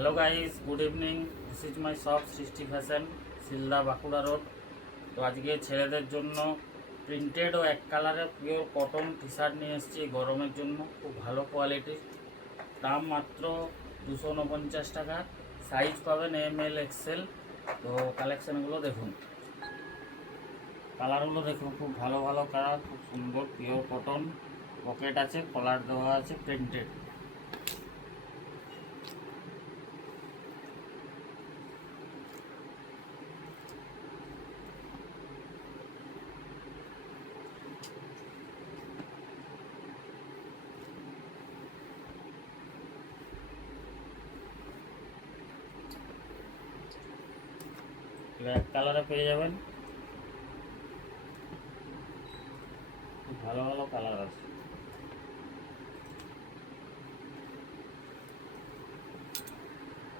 Hello guys, good evening. This is my shop সৃষ্টি fashion, Shilda, Bankura road. তো আজকে ছেলেদের জন্য প্রিন্টেড ও এক কালারের পিওর কটন টি শার্ট নিয়ে এসেছি গরমের জন্য। খুব ভালো কোয়ালিটির, দাম মাত্র 249 টাকা। সাইজ পাবেন ML XL। তো কালেকশানগুলো দেখুন, কালারগুলো দেখুন, খুব ভালো ভালো কালার, খুব সুন্দর পিওর কটন। পকেট আছে, কলার দেওয়া আছে, প্রিন্টেড। ব্ল্যাক কালারে পেয়ে যাবেন, খুব ভালো ভালো কালার আছে।